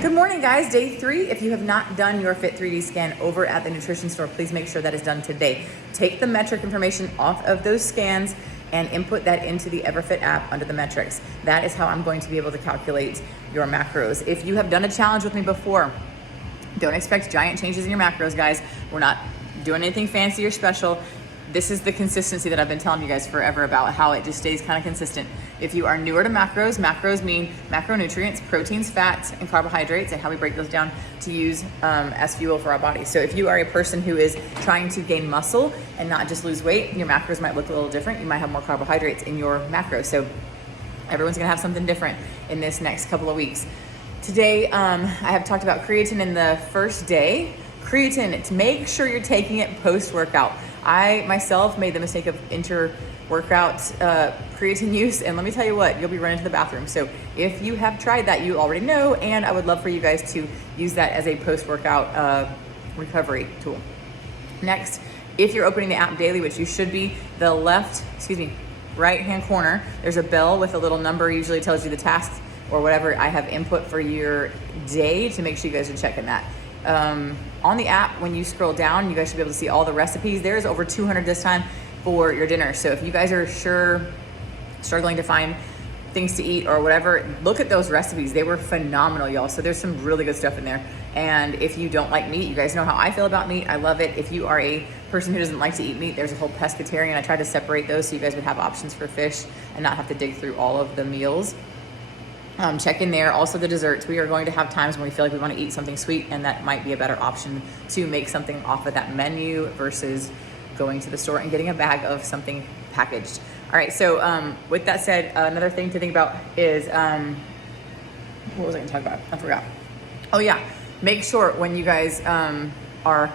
Good morning, guys. Day 3. If you have not done your Fit 3D scan over at the nutrition store, please make sure that is done today. Take the metric information off of those scans and input that into the EverFit app under the metrics. That is how I'm going to be able to calculate your macros. If you have done a challenge with me before, don't expect giant changes in your macros, guys. We're not doing anything fancy or special. This is the consistency that I've been telling you guys forever about, how it just stays kind of consistent. If you are newer to macros, macros mean macronutrients, proteins, fats, and carbohydrates, and how we break those down to use as fuel for our bodies. So if you are a person who is trying to gain muscle and not just lose weight, your macros might look a little different. You might have more carbohydrates in your macros. So everyone's gonna have something different in this next couple of weeks. Today, I have talked about creatine in the first day. Creatine, to make sure you're taking it post-workout. I myself made the mistake of inter-workout creatine use, and let me tell you what, you'll be running to the bathroom. So if you have tried that, you already know, and I would love for you guys to use that as a post-workout recovery tool. Next, if you're opening the app daily, which you should be, the right-hand corner, there's a bell with a little number, usually tells you the tasks or whatever I have input for your day, to make sure you guys are checking that. On the app, when you scroll down, you guys should be able to see all the recipes. There's over 200 this time for your dinner. So if you guys are struggling to find things to eat or whatever, look at those recipes. They were phenomenal, y'all. So there's some really good stuff in there. And if you don't like meat, you guys know how I feel about meat. I love it. If you are a person who doesn't like to eat meat, there's a whole pescatarian. I tried to separate those so you guys would have options for fish and not have to dig through all of the meals. Check in there. Also the desserts. We are going to have times when we feel like we want to eat something sweet, and that might be a better option to make something off of that menu versus going to the store and getting a bag of something packaged. All right, so with that said, another thing to think about is, what was I gonna talk about? I forgot. Oh yeah, make sure when you guys are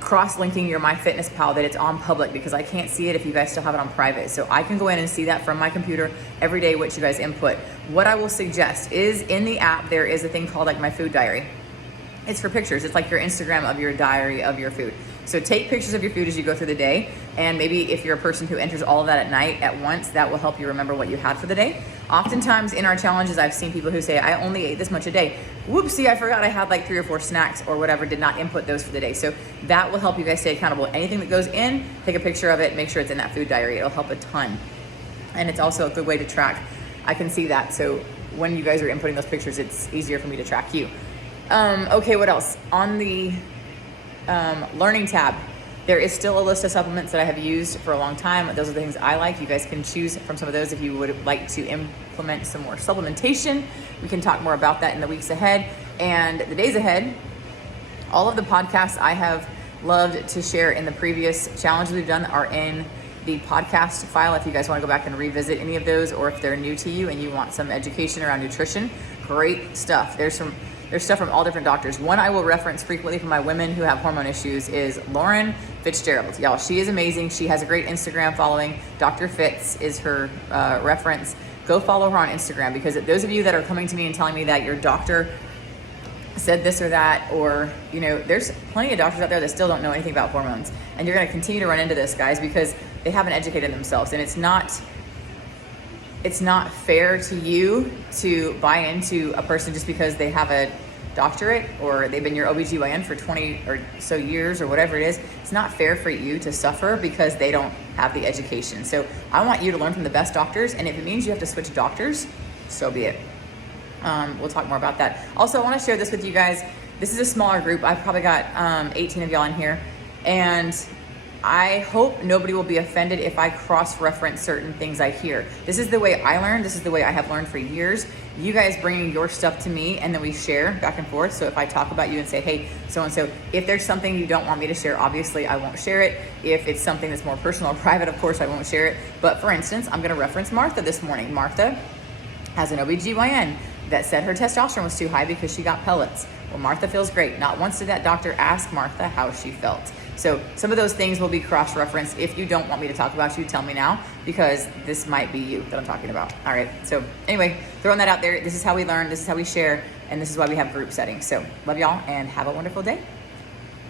cross-linking your MyFitnessPal that it's on public, because I can't see it if you guys still have it on private. So I can go in and see that from my computer every day what you guys input. What I will suggest is, in the app there is a thing called like my food diary. It's for pictures. It's like your Instagram of your diary of your food. So take pictures of your food as you go through the day, and maybe if you're a person who enters all of that at night at once, that will help you remember what you had for the day. Oftentimes in our challenges, I've seen people who say, I only ate this much a day. Whoopsie, I forgot I had like 3 or 4 snacks or whatever, did not input those for the day. So that will help you guys stay accountable. Anything that goes in, take a picture of it, make sure it's in that food diary. It'll help a ton. And it's also a good way to track. I can see that. So when you guys are inputting those pictures, it's easier for me to track you. Okay, what else? On the learning tab, there is still a list of supplements that I have used for a long time. Those are the things I like. You guys can choose from some of those if you would like to implement some more supplementation. We can talk more about that in the weeks ahead and the days ahead. All of the podcasts I have loved to share in the previous challenges we've done are in the podcast file. If you guys want to go back and revisit any of those, or if they're new to you and you want some education around nutrition, great stuff. There's stuff from all different doctors. One I will reference frequently for my women who have hormone issues is Lauren Fitzgerald. Y'all, she is amazing. She has a great Instagram following. Dr. Fitz is her reference. Go follow her on Instagram, because those of you that are coming to me and telling me that your doctor said this or that, or, you know, there's plenty of doctors out there that still don't know anything about hormones. And you're gonna continue to run into this, guys, because they haven't educated themselves. And it's not fair to you to buy into a person just because they have a doctorate or they've been your OBGYN for 20 or so years or whatever it is. It's not fair for you to suffer because they don't have the education. So I want you to learn from the best doctors, and if it means you have to switch doctors, so be it. We'll talk more about that. Also, I want to share this with you guys. This is a smaller group. I've probably got 18 of y'all in here, and I hope nobody will be offended if I cross-reference certain things I hear. This is the way I learned. This is the way I have learned for years. You guys bringing your stuff to me, and then we share back and forth. So if I talk about you and say, hey, so-and-so, if there's something you don't want me to share, obviously I won't share it. If it's something that's more personal or private, of course I won't share it. But for instance, I'm gonna reference Martha this morning. Martha has an OBGYN that said her testosterone was too high because she got pellets. Well, Martha feels great. Not once did that doctor ask Martha how she felt. So some of those things will be cross-referenced. If you don't want me to talk about you, tell me now, because this might be you that I'm talking about. All right, so anyway, throwing that out there. This is how we learn, this is how we share, and this is why we have group settings. So love y'all and have a wonderful day.